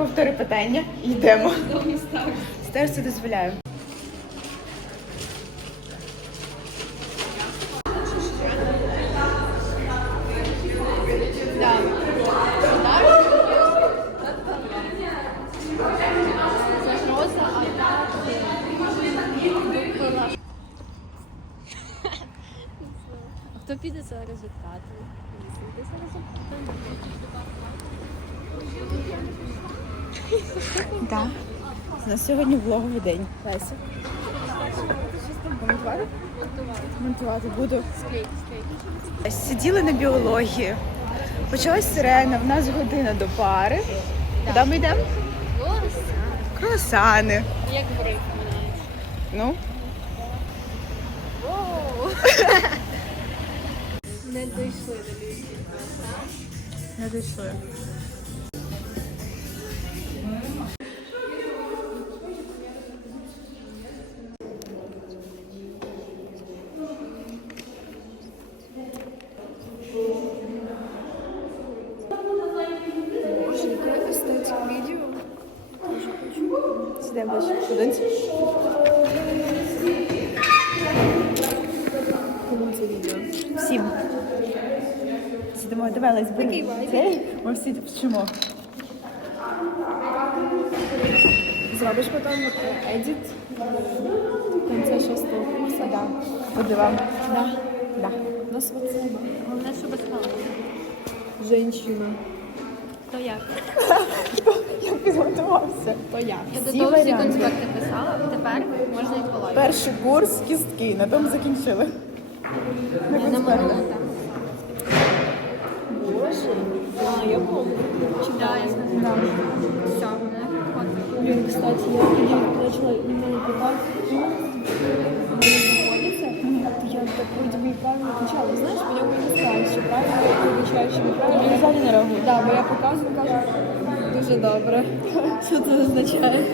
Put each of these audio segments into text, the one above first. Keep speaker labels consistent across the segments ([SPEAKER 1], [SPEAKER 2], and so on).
[SPEAKER 1] Повтори питання і йдемо. Серце дозволяю.
[SPEAKER 2] Хто піде за результатами? Піде за результатами.
[SPEAKER 1] Так. У нас сьогодні влоговий день. Леся. Коментувати? Коментувати буду. Сиділи на біології. Почалась сирена, в нас година до пари. Куди ми йдемо? Круасани.
[SPEAKER 2] Як в риф.
[SPEAKER 1] Ну,
[SPEAKER 2] Не дійшли до людей.
[SPEAKER 1] не дійшли. Ближче.
[SPEAKER 3] Кому це відео?
[SPEAKER 1] Всім. Сидимо, давай, Лесь, бери. Цей, Ми всі вчимо.
[SPEAKER 3] Зробиш потім едіт в кінці шостого курсу, да.
[SPEAKER 1] Буде вам.
[SPEAKER 3] Да.
[SPEAKER 1] Да.
[SPEAKER 3] У нас вот
[SPEAKER 2] Головне, що без халату.
[SPEAKER 3] женщина.
[SPEAKER 2] То як?
[SPEAKER 1] Я підготувався.
[SPEAKER 3] То як?
[SPEAKER 2] Я до того всі
[SPEAKER 1] варіанти.
[SPEAKER 2] конспекти писала, тепер можна і половити.
[SPEAKER 1] Перший курс кістки. На тому закінчили. На
[SPEAKER 2] Я
[SPEAKER 1] конспектах.
[SPEAKER 3] Боже. А, я помню.
[SPEAKER 2] Да, я знаю. Все, мене хватить.
[SPEAKER 3] Блин, кстати, я тоді почала немного питати, де знаходиться, то я так вроде бы и правильно почала. Знаєш, мене не сказали, що правильно я неправильно.
[SPEAKER 1] Взагалі не реагую.
[SPEAKER 3] Да, бо я показую, кажу, дуже добре. Що це означає?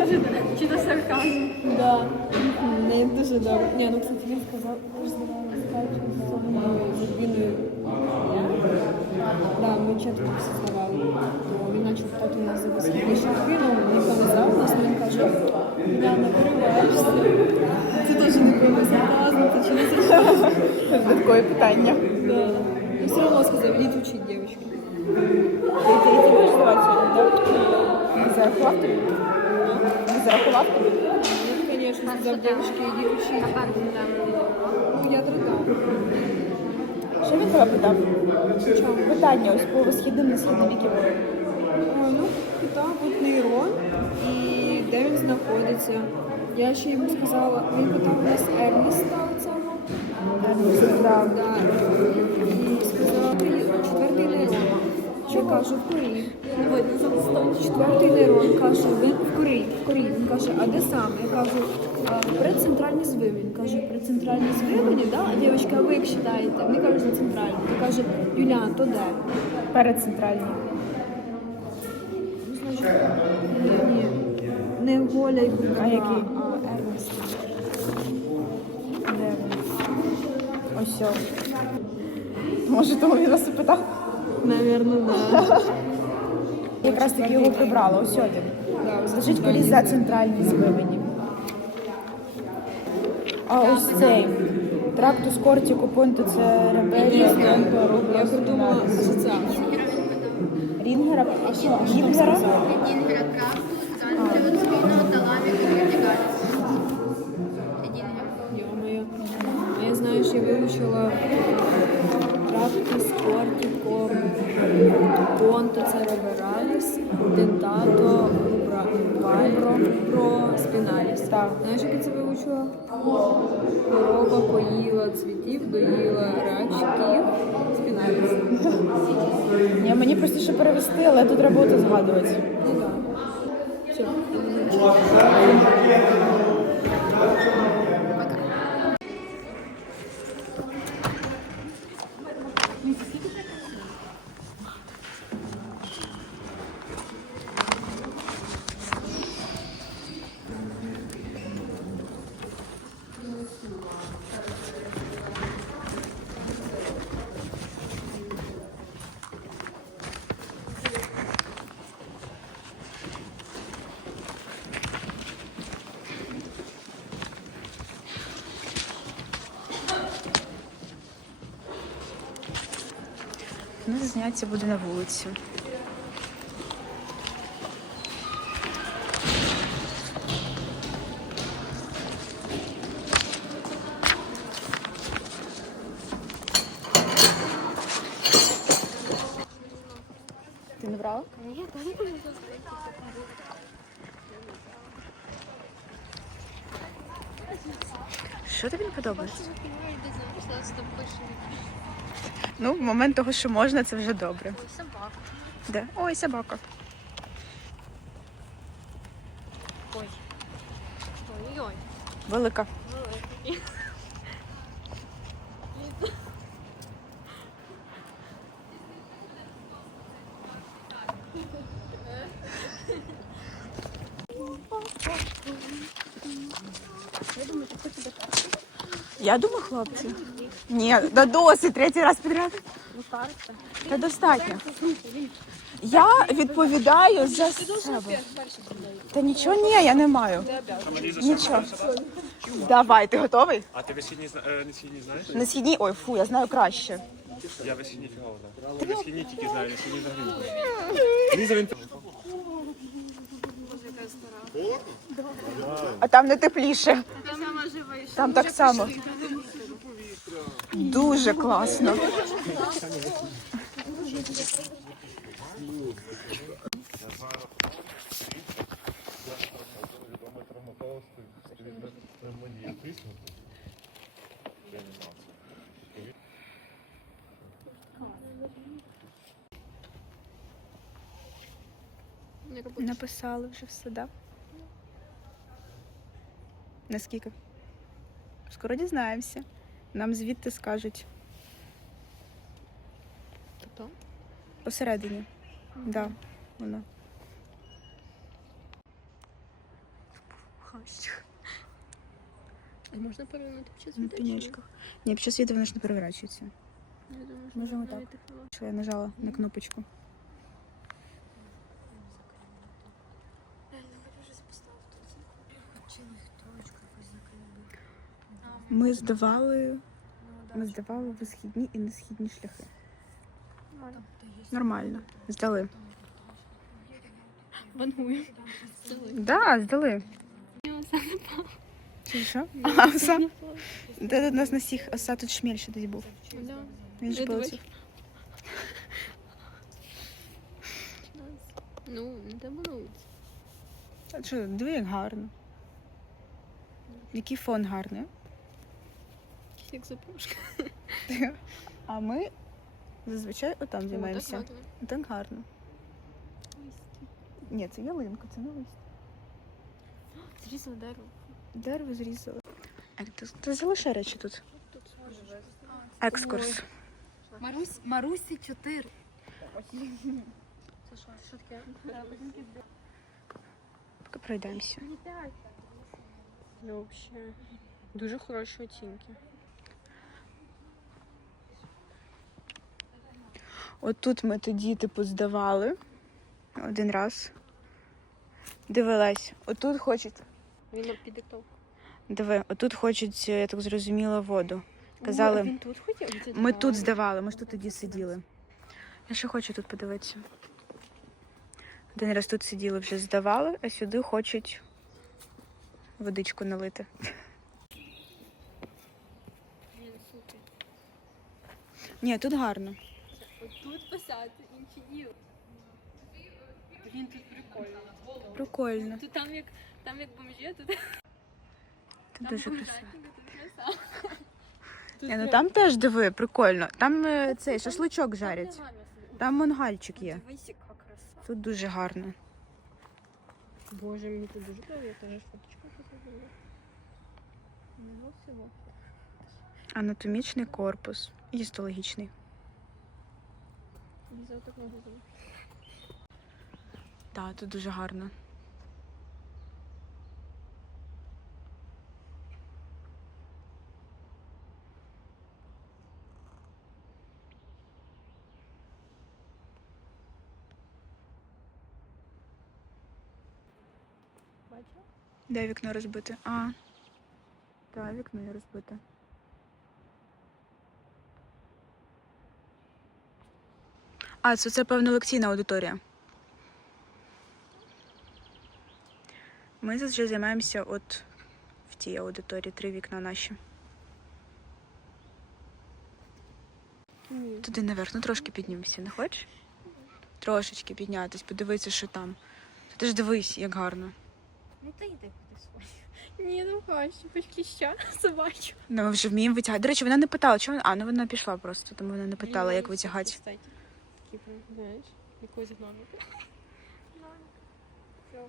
[SPEAKER 2] Чи то сарказм?
[SPEAKER 3] Да. Мгм, Не дуже добре. Ні, ну кстати, він сказав, здавала з Альбіною. Ми четверо всі здавали. Він наче хто у нас за висхідні ну ніхто не знав нас, він каже, я не перебуваєшся. Це теж не було сарказм, це чи не сарказм.
[SPEAKER 1] Додаткове питання.
[SPEAKER 3] Да. Ну все одно сказав, ідіть учить, дівчатки.
[SPEAKER 1] Ти, ти, ти будеш здавати сьогодні, так? Не зарахував тобі? Не зарахував тобі?
[SPEAKER 3] Ну, конечно, сказав, дівчатки, ідіть учить. Ну, я додав.
[SPEAKER 1] Що він тебе питав? Питання ось по висхідним на східні віки були.
[SPEAKER 3] Ну, там от нейрон і де він знаходиться. Я ще йому сказала, він питав у нас Ернеста оцього.
[SPEAKER 1] Да.
[SPEAKER 3] Да. І четвертий нейрон. Я кажу, в Кореї. Четвертий нейрон, кажу, він в Кореї, в Кореї. Він каже, а де саме? Я кажу, «А, предцентральні звиви. Він каже, предцентральні звивини, да? А дівчатка, а ви як вважаєте? Мені кажуть, за центральні. Він каже, Юліан, то де?
[SPEAKER 1] Перед центральним.
[SPEAKER 3] Ну, ні. Не Голя і Бурка,
[SPEAKER 1] А який?
[SPEAKER 3] а Ернест.
[SPEAKER 1] Де він? Ось. Може, тому він вас і питав?
[SPEAKER 3] Наверно, да.
[SPEAKER 1] Якраз таки його прибрали. Ось один. Скажіть колись за центральні звивені. А ось цей. Трактус кортіку понту це ребелія,
[SPEAKER 3] Я подумала асоціація.
[SPEAKER 1] Рінгера. А що? Рінгера?
[SPEAKER 2] Едінгера.
[SPEAKER 3] Я моя. А я знаю, що я понто церебраліс, дентато, вайбро, про спіналіс.
[SPEAKER 1] Так.
[SPEAKER 3] Знаєш, як я це вивчила? Корова поїла цвітів, доїла рачків, спіналіс.
[SPEAKER 1] Ні, мені просто ще перевести, але тут треба буде згадувати.
[SPEAKER 3] Ну так. Все.
[SPEAKER 1] Заняття буде на вулиці. Ти не брала?
[SPEAKER 2] Ні,
[SPEAKER 1] Що тобі не подобається?
[SPEAKER 2] Не знаю, що там пише.
[SPEAKER 1] Ну, в момент того, що можна, це вже добре.
[SPEAKER 2] Ой, собака.
[SPEAKER 1] Де? Ой, собака.
[SPEAKER 2] Ой. Ой-ой.
[SPEAKER 1] Велика.
[SPEAKER 2] Великий.
[SPEAKER 1] Я думаю, хлопці. Ні, да досить, третій раз підряд. Та достатньо. Я відповідаю за себе. Та нічого ні, я не маю. Нічого. Давай, ти готовий?
[SPEAKER 4] А ти весільні не східні знаєш?
[SPEAKER 1] На східній, ой, фу, я знаю краще.
[SPEAKER 4] Я весільні фігово знаю. Весільні тільки знаю, весільні взагалі
[SPEAKER 1] А там не тепліше. Там так само. Дуже класно. Написали вже все, да? Наскільки? Скоро дізнаємося. Нам звідти скажуть.
[SPEAKER 2] Тобто?
[SPEAKER 1] Посередині. Так, да, воно.
[SPEAKER 2] А можна перевернути під час
[SPEAKER 1] На пенечках. Ні, під час відео воно ж не переворачується.
[SPEAKER 2] Я думаю, що
[SPEAKER 1] Можемо так. Що я нажала на кнопочку. Ми здавали. Ми здавали висхідні і несхідні шляхи. Нормально. Здали.
[SPEAKER 2] Вангую. Цілий.
[SPEAKER 1] Да, здали. Чи що? А, оса? Де у нас на всіх оса тут шмель ще десь був. Він ж
[SPEAKER 2] Я
[SPEAKER 1] полетів.
[SPEAKER 2] Ну, не демонується.
[SPEAKER 1] А що, диви, як гарно. Який фон гарний.
[SPEAKER 2] Як запрошка.
[SPEAKER 1] А ми зазвичай отам займаємося.
[SPEAKER 2] Так гарно.
[SPEAKER 1] Ні, це ялинка, це не лист.
[SPEAKER 2] Зрізали дерево.
[SPEAKER 1] Дерево зрізали. А ти, залишай речі тут.
[SPEAKER 2] Тут
[SPEAKER 1] Екскурс.
[SPEAKER 3] Марусь, Марусі 4.
[SPEAKER 2] Це що? Що таке?
[SPEAKER 1] Поки пройдемося.
[SPEAKER 2] Ну, взагалі. Дуже хороші оцінки.
[SPEAKER 1] От тут ми тоді, типу, здавали один раз. Дивилась. Отут хочуть.
[SPEAKER 2] Він під диктовку.
[SPEAKER 1] Диви, отут хочуть, я так зрозуміла, воду. Казали,
[SPEAKER 2] Він тут хотів?
[SPEAKER 1] ми тут здавали, ми ж тут тоді сиділи. Я ще хочу тут подивитися. Один раз тут сиділи, вже здавали, а сюди хочуть водичку налити. Ні, тут гарно.
[SPEAKER 2] Тут писати, інші ні. Блін, тут прикольно.
[SPEAKER 1] Прикольно.
[SPEAKER 2] Тут там як там як бомжі, тут
[SPEAKER 1] Тут дуже красиво.
[SPEAKER 2] тут.
[SPEAKER 1] Ні, ну там теж диви, прикольно. Там е, цей шашличок жарять. Там мангальчик є.
[SPEAKER 2] Дивись, яка краса.
[SPEAKER 1] Тут дуже гарно.
[SPEAKER 2] Боже, мені тут дуже подобається. Я теж фоточку. Ну, всього.
[SPEAKER 1] Анатомічний корпус. Гістологічний.
[SPEAKER 2] Так
[SPEAKER 1] тут дуже гарно.
[SPEAKER 2] Бачила?
[SPEAKER 1] Де вікно розбите? А. Так, вікно є розбите. А, це, це певно лекційна аудиторія. Ми зараз вже займаємося от в тій аудиторії три вікна наші. Туди наверх, ну трошки піднімемося, не хочеш? Трошечки піднятись, подивитися, що там. Ти ж дивись, як гарно.
[SPEAKER 2] Ну та йди куди своє. Ні, не хочу, хоч кліща собачу.
[SPEAKER 1] Ну, ми вже вміємо витягати. До речі, вона не питала, чому вона. А, ну вона пішла просто, тому вона не питала, як витягати.
[SPEAKER 2] Такі, знаєш, якогось гномика. Цього.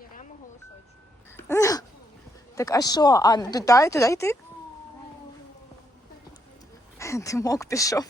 [SPEAKER 2] Яремо голосочок.
[SPEAKER 1] Так а що? А туди, туди йти? Димок пішов.